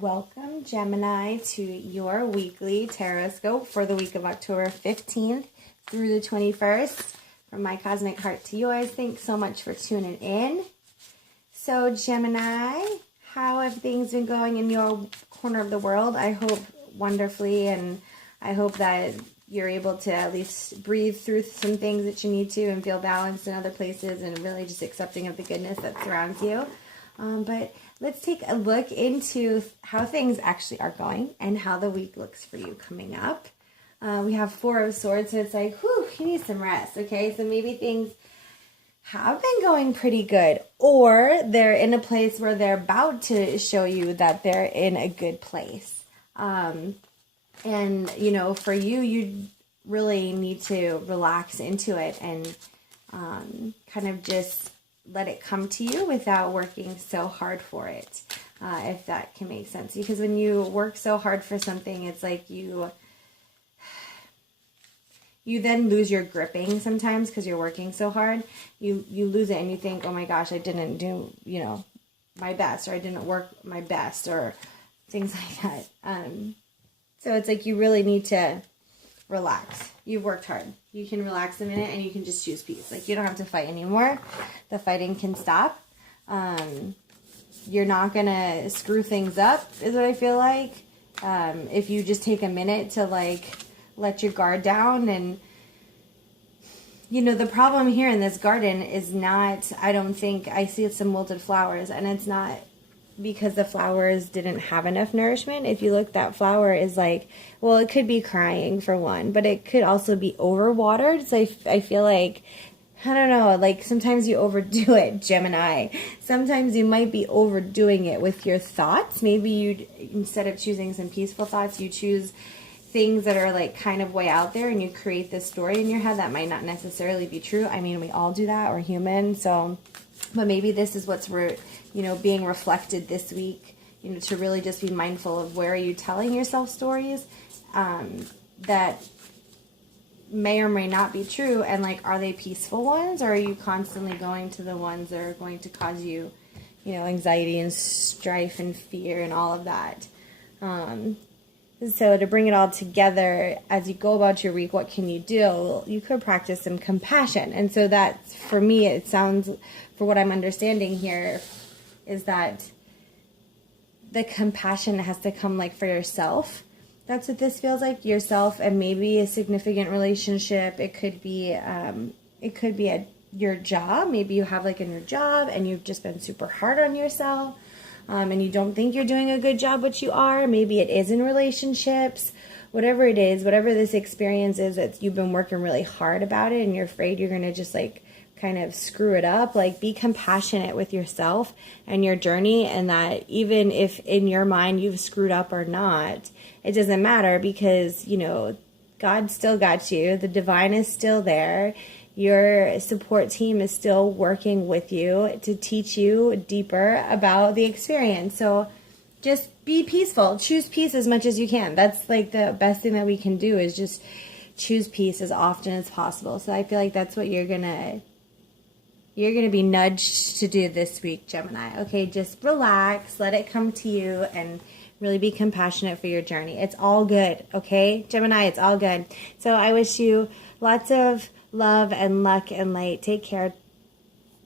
Welcome, Gemini, to your weekly Taroscope for the week of October 15th through the 21st. From my cosmic heart to yours, thanks so much for tuning in. So, Gemini, how have things been going in your corner of the world? I hope wonderfully, and I hope that you're able to at least breathe through some things that you need to and feel balanced in other places and really just accepting of the goodness that surrounds you. But let's take a look into how things actually are going and how the week looks for you coming up. We have Four of Swords, so it's like, whew, you need some rest, okay? So maybe things have been going pretty good, or they're in a place where they're about to show you that they're in a good place. And, you know, for you, you really need to relax into it and kind of just let it come to you without working so hard for it, if that can make sense. Because when you work so hard for something, it's like you then lose your gripping sometimes because you're working so hard. You lose it and you think, oh my gosh, I didn't do, my best, or I didn't work my best, or things like that. So it's like you really need to relax. You've worked hard. You can relax a minute and you can just choose peace. Like, you don't have to fight anymore. The fighting can stop. You're not going to screw things up, is what I feel like. If you just take a minute to, like, let your guard down. And, the problem here in this garden is not, I don't think, I see some wilted flowers, and it's not because the flowers didn't have enough nourishment. If you look, that flower is like, well, it could be crying for one, but it could also be overwatered. So I feel like, I don't know, like sometimes you overdo it, Gemini. Sometimes you might be overdoing it with your thoughts. Maybe you, instead of choosing some peaceful thoughts, you choose things that are like kind of way out there, and you create this story in your head that might not necessarily be true. I mean, we all do that. We're human. So, but maybe this is what's being reflected this week, to really just be mindful of where are you telling yourself stories that may or may not be true, and like, are they peaceful ones, or are you constantly going to the ones that are going to cause you, anxiety and strife and fear and all of that. So to bring it all together, as you go about your week, what can you do? You could practice some compassion. And so that, for me, it sounds, for what I'm understanding here, is that the compassion has to come like for yourself. That's what this feels like, yourself, and maybe a significant relationship. It could be your job. Maybe you have like a new job and you've just been super hard on yourself. And you don't think you're doing a good job, but you are. Maybe it is in relationships. Whatever it is, whatever this experience is, that you've been working really hard about it and you're afraid you're going to just like kind of screw it up. Like, be compassionate with yourself and your journey, and that even if in your mind you've screwed up or not, it doesn't matter, because, God still got you. The divine is still there. Your support team is still working with you to teach you deeper about the experience. So just be peaceful. Choose peace as much as you can. That's like the best thing that we can do, is just choose peace as often as possible. So I feel like that's what you're gonna be nudged to do this week, Gemini. Okay, just relax, let it come to you, and really be compassionate for your journey. It's all good, okay? Gemini, it's all good. So I wish you lots of love and luck and light. Take care.